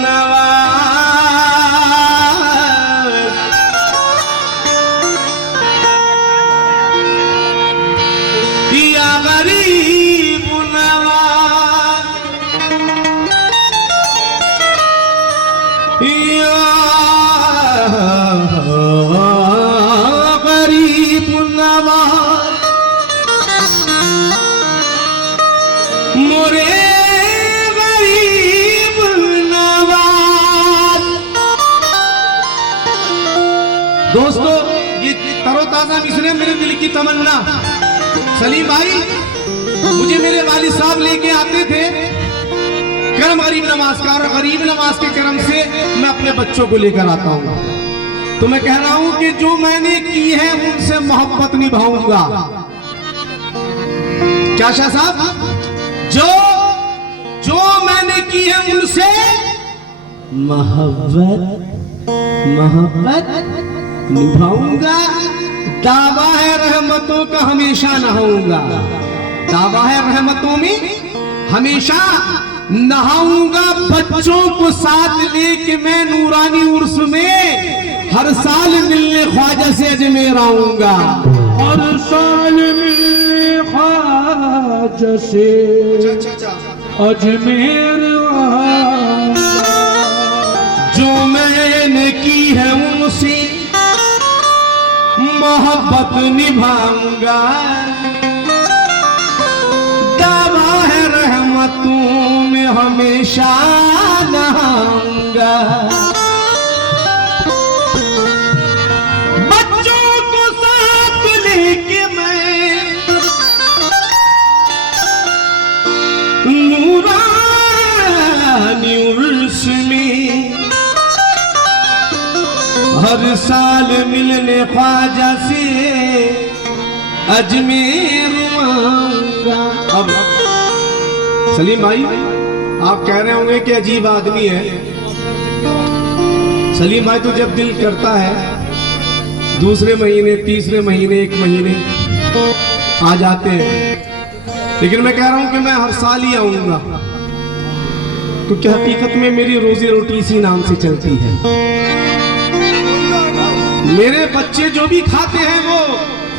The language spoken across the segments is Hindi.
नवाज, या गरीब नवाज, या गरीब नवाज, मोरे गरीब नवाज। दोस्तों, ये तरोताजा मिसरे मेरे दिल की तमन्ना। सलीम भाई, मुझे मेरे वालिद साहब लेके आते थे करम गरीब नवाज का, और गरीब नवाज के करम से मैं अपने बच्चों को लेकर आता हूँ। तो मैं कह रहा हूं कि जो मैंने की है उनसे मोहब्बत निभाऊंगा। क्या शाह साहब? जो मैंने की है उनसे मोहब्बत निभाऊंगा। दावा है रहमतों का हमेशा नहाऊंगा, दावा है रहमतों में हमेशा नहाऊंगा। बच्चों को साथ लेके मैं नूरानी उर्स में हर साल मिलने ख्वाजा से अजमेर आऊंगा। हर साल मिलने ख्वाजा से अजमेर आऊंगा। जो मैंने की है उनसे मोहब्बत निभाऊंगा। दावा है रहमतों में हमेशा नहाऊंगा। बच्चों को साथ लेके मैं नूरानी उर्स में हर साल मिलने ख्वाजा से अजमेर आऊंगा। अब सलीम भाई, आप कह रहे होंगे कि अजीब आदमी है। सलीम भाई तो जब दिल करता है दूसरे महीने, तीसरे महीने, एक महीने आ जाते हैं, लेकिन मैं कह रहा हूं कि मैं हर साल ही आऊंगा, क्योंकि हकीकत में मेरी रोजी रोटी इसी नाम से चलती है। मेरे बच्चे जो भी खाते हैं वो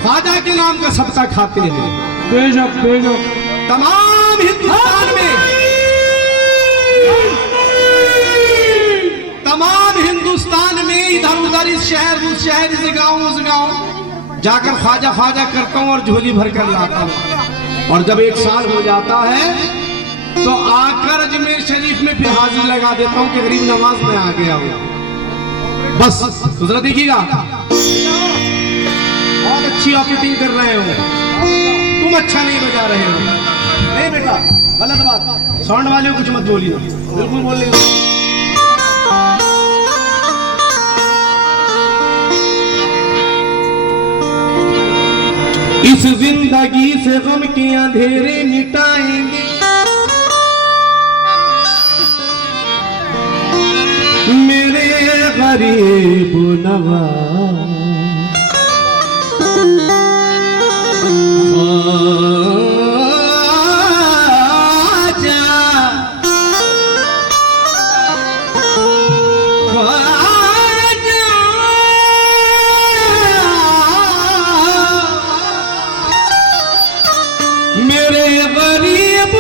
ख्वाजा के नाम का सबका खाते हैं। बेशक बेशक। तमाम हिंदुस्तान में, तमाम हिंदुस्तान में इधर उधर, इस शहर उस शहर, इस गांव उस गांव जाकर ख्वाजा ख्वाजा करता हूँ और झोली भर कर लाता हूँ। और जब एक साल हो जाता है तो आकर अजमेर शरीफ में फिर हाजिर लगा देता हूँ कि गरीब नवाज में आ गया हूँ। बस तो जरा देखिएगा, बहुत अच्छी ऑपरेटिंग कर रहे हो तुम, अच्छा नहीं बजा रहे हो। नहीं बेटा, गलत बात। साउंड वाले को कुछ मत बोलिए, बिल्कुल बोल रहे। इस जिंदगी से गम के अंधेरे मिटाएंगे, मेरे गरीब नवाज। मेरे गरीब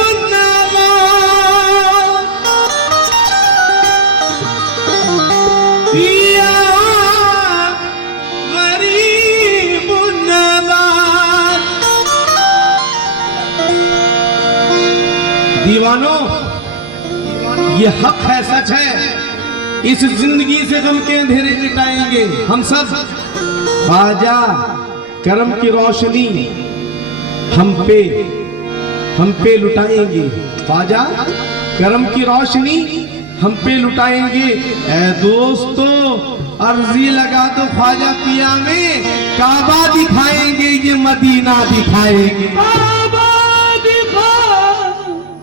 गरीब नवाज। दीवानों, ये हक है, सच है। इस जिंदगी से गम के अंधेरे मिटाएंगे हम सब। ख्वाजा करम की रोशनी हम पे लुटाएंगे। ख्वाजा करम की रोशनी हम पे लुटाएंगे। ऐ दोस्तों, अर्जी लगा दो ख्वाजा पिया में, काबा दिखाएंगे, ये मदीना दिखाएंगे।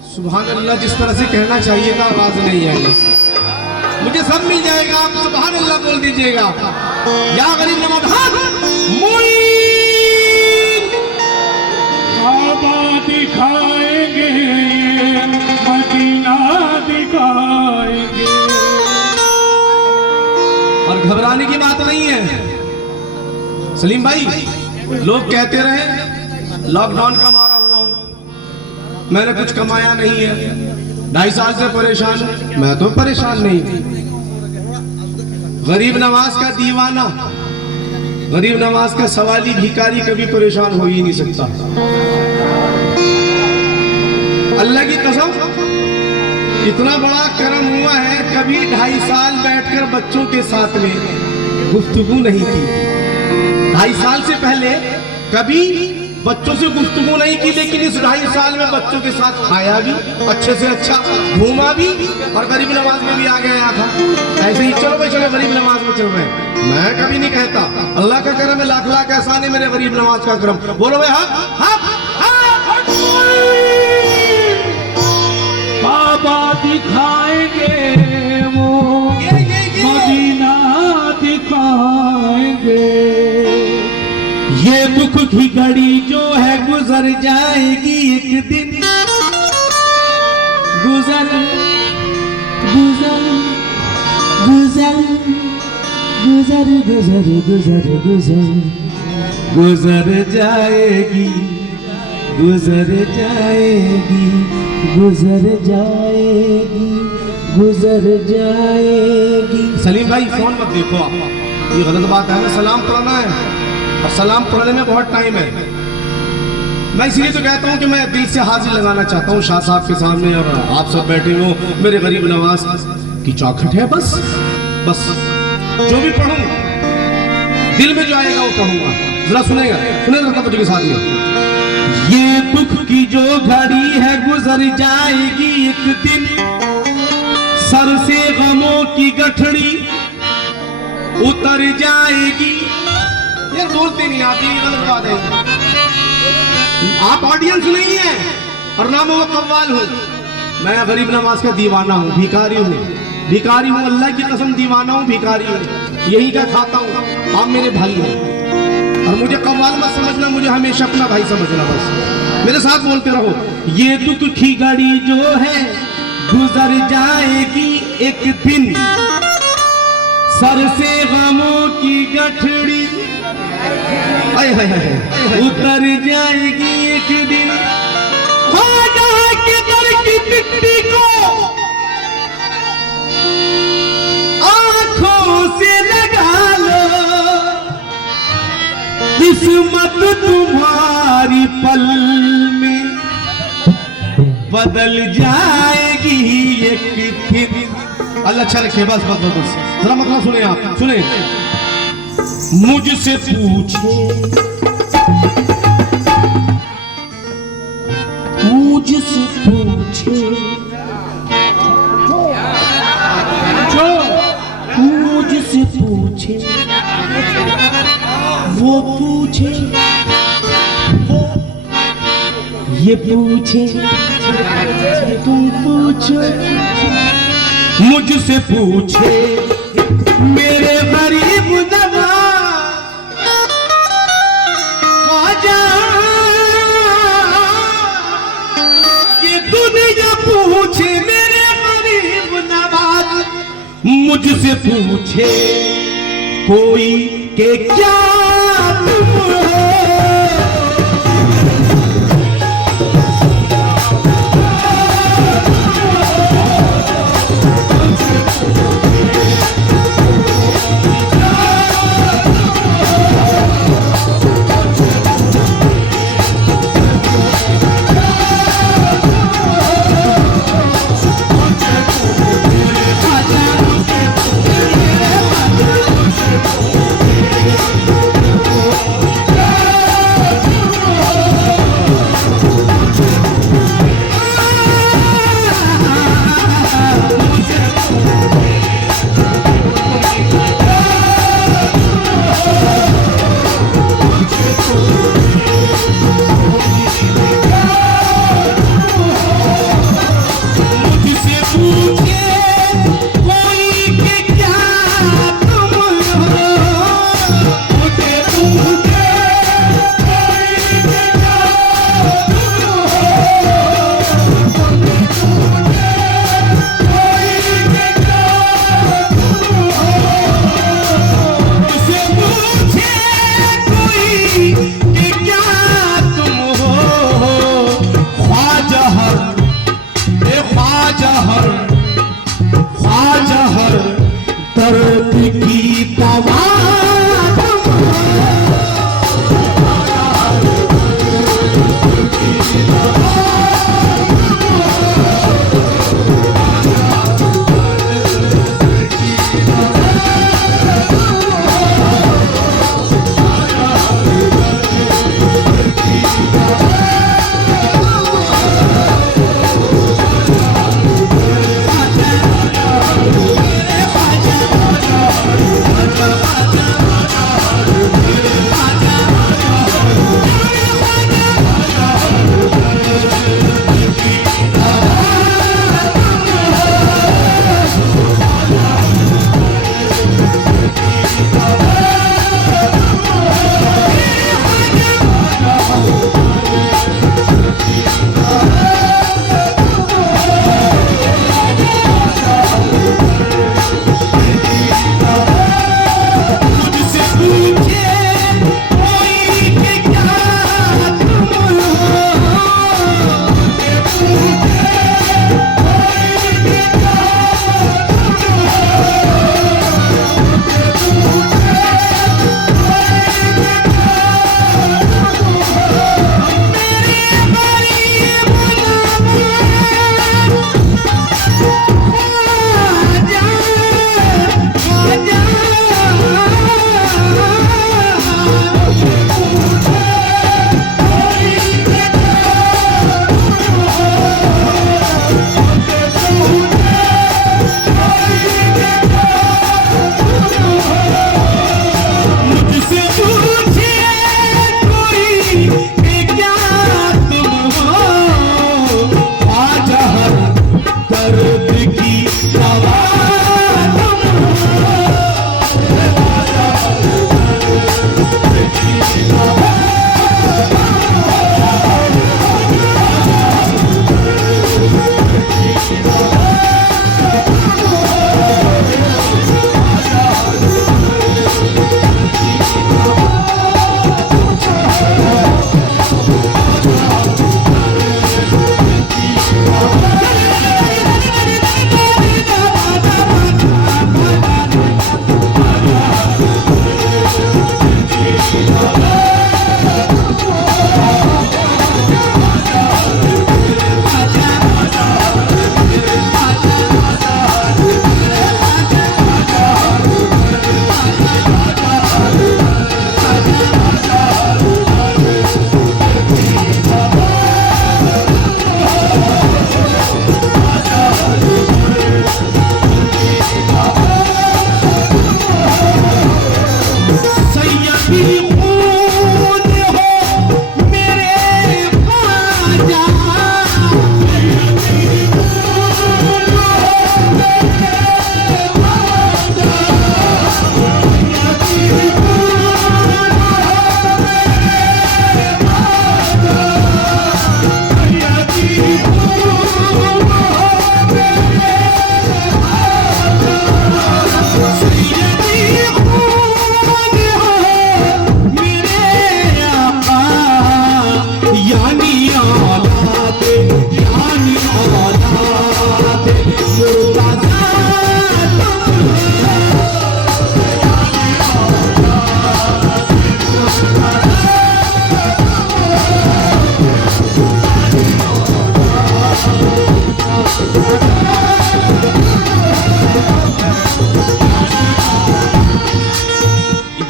सुभान अल्लाह, जिस तरह से कहना चाहिए था आवाज नहीं है। मुझे सब मिल जाएगा, आप सुभान अल्लाह बोल दीजिएगा। या गरीब नवाज काबा दिखाएंगे, मदीना दिखाएंगे। और घबराने की बात नहीं है सलीम भाई। लोग कहते रहे लॉकडाउन का मारा हुआ हूं, मैंने कुछ कमाया नहीं है, 2.5 साल से परेशान हूं। मैं तो परेशान नहीं, गरीब नवाज का दीवाना, गरीब नवाज का सवाली भिखारी कभी परेशान हो ही नहीं सकता। अल्लाह की कसम इतना बड़ा करम हुआ है, कभी 2.5 साल बैठकर बच्चों के साथ में गुफ्तगू नहीं की। 2.5 साल से पहले कभी बच्चों से गुफ्तगू नहीं की, लेकिन इस 2.5 साल में बच्चों के साथ खाया भी, अच्छे से अच्छा घूमा भी और गरीब नवाज में भी आगे आया था। ऐसे ही चलो भाई चलो गरीब नवाज में चल रहे हैं, मैं कभी नहीं कहता। अल्लाह का करम है, लाख लाख एहसान है मेरे गरीब नवाज का करम। बोलो भाई हक हक बाबा दिखाएंगे वो मदीना दिखाएंगे। ये दुख की घड़ी जो है गुजर जाएगी एक दिन, गुजर गुजर गुजर गुजर गुजर गुजर गुजर गुजर जाएगी, गुजर जाएगी, गुजर जाएगी, गुजर जाएगी। सलीम भाई फोन मत देखो आप, ये गलत बात है। हमें सलाम पढ़ना है और सलाम पढ़ने में बहुत टाइम है। मैं इसलिए तो कहता हूँ कि मैं दिल से हाजिर लगाना चाहता हूँ शाह साहब के सामने, और आप सब बैठे हो मेरे गरीब नवाज की चौखट है। बस बस जो भी पढ़ूं दिल में जो आएगा वो कहूंगा। जरा सुनेगा सुनेगा बच्चों के साथ में। ये दुख की जो घड़ी है गुजर जाएगी एक दिन, सर से गमों की गठड़ी उतर जाएगी। ये बोलते नहीं आप, ये गलत बात है। आप ऑडियंस नहीं है और ना मैं वो कव्वाल हूं। मैं गरीब नवाज का दीवाना हूं, भिखारी हूं, भिखारी हूं, अल्लाह की कसम दीवाना हूं, भिखारी हूं, यही का खाता हूं। आप मेरे भाई हैं और मुझे कव्वाल मत समझना, मुझे हमेशा अपना भाई समझना। बस मेरे साथ बोलते रहो। ये दुख की घड़ी जो है गुजर जाएगी एक दिन, सर से गमों की गठड़ी उतर जाएगी एक दिन। के दर की मिट्टी को आंखों से लगा लो, किस्मत तुम्हारी पल में बदल जाएगी एक दिन। अल्लाह अच्छा रखे। बस बस बस बस जरा मतलब सुने आप, सुने। मुझसे पूछे, मुझसे पूछे, मुझसे पूछे, वो पूछे, वो ये पूछे, तुम पूछो। मुझसे पूछे मेरे गरीब नवाज, ख्वाजा ये दुनिया पूछे मेरे गरीब नवाज, मुझसे पूछे कोई के क्या तुम हो।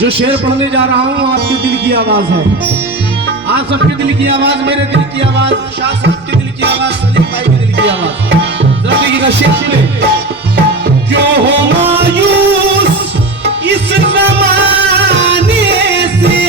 जो शेर पढ़ने जा रहा हूं आपके दिल की आवाज है। आप सबके दिल की आवाज, मेरे दिल की आवाज, शाह साहब के दिल की आवाज, सलीम भाई के दिल की आवाज। जरा देखिएगा शेर सुने। क्यों हो मायूस इस जमाने से,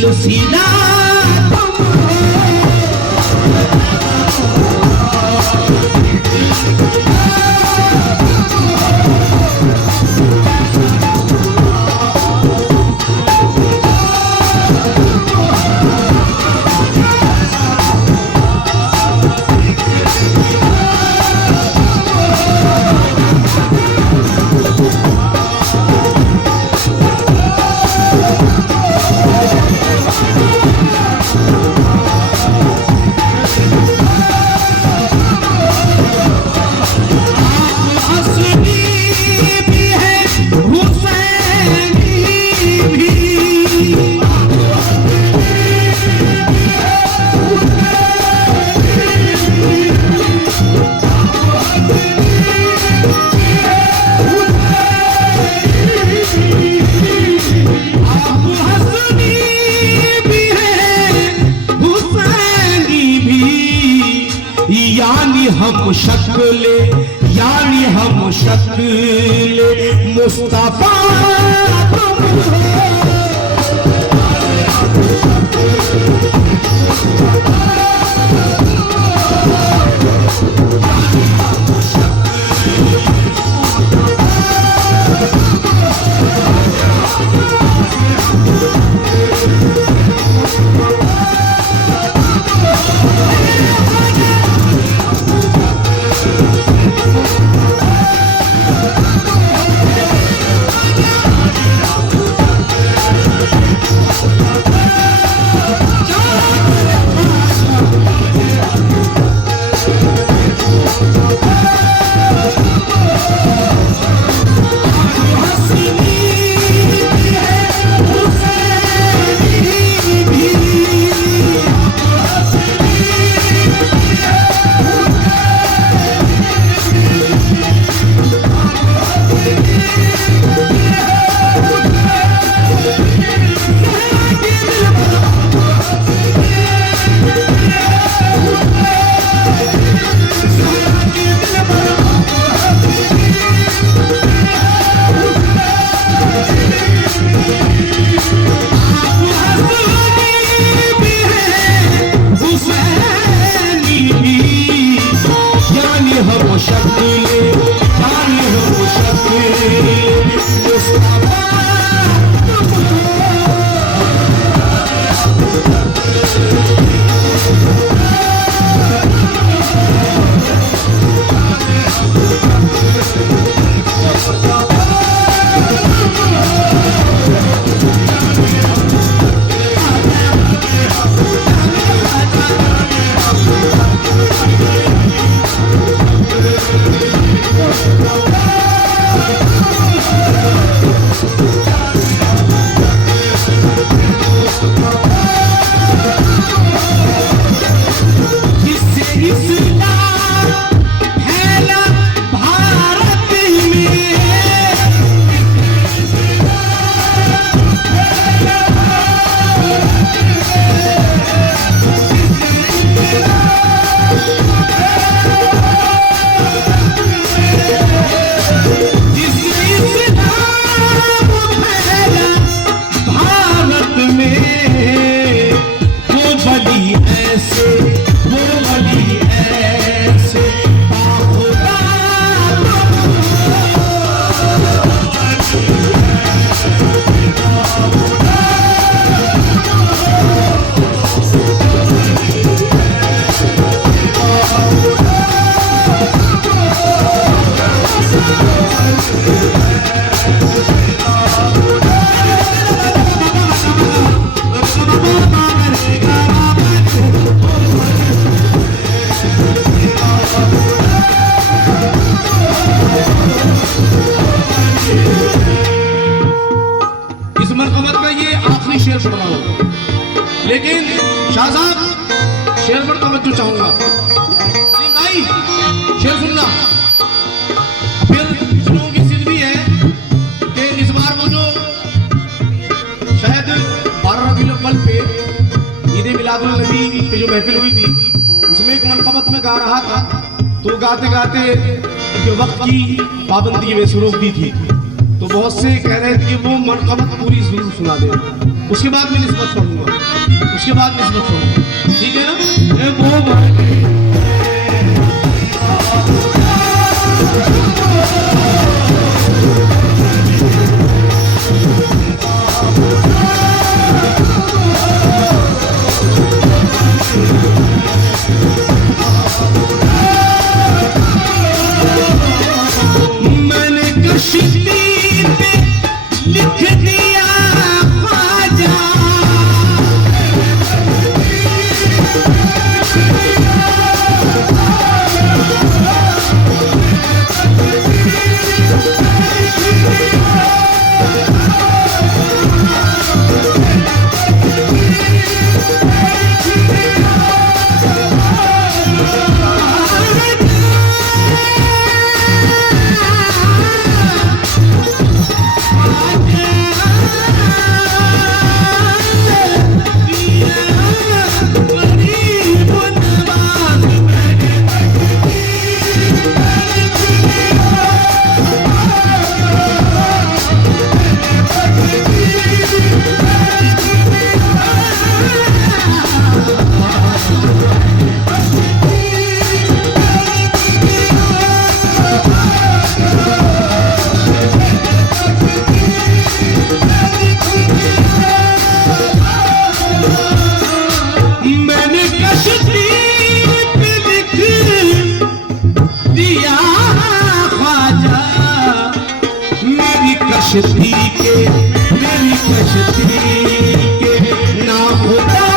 सिलसिला हम शक्ल यानी हम शक्ल मुस्तफा लेकिन शाह साहब शेर पर तवज्जो चाहूंगा। भाई शेर सुनना। फिर लोगों की जिद भी है कि इस बार वो जो शायद 12 रबीउल अव्वल पे ईद मिलादुल नबी पे जो महफिल हुई थी उसमें एक मनक़बत में गा रहा था, तो गाते गाते जो वक्त की पाबंदी में रोक दी थी, तो बहुत से कह रहे थे कि वो मनक़बत पूरी जरूर सुना दे। उसके बाद मैं निस्बत पढ़ूंगा, उसके बाद निस्बत पढ़ूंगा, ठीक है ना? ए वो भाई मैंने कश्ती पे लिख दिया ख्वाजा, मैंने कश्ती पे लिख दिया ख्वाजा, मेरी कश्ती के ना खुदा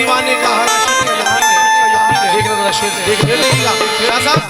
दीवाने का हर आशिक का यकीन है। देख रहे शेर, देख देखिएगा शाह साहब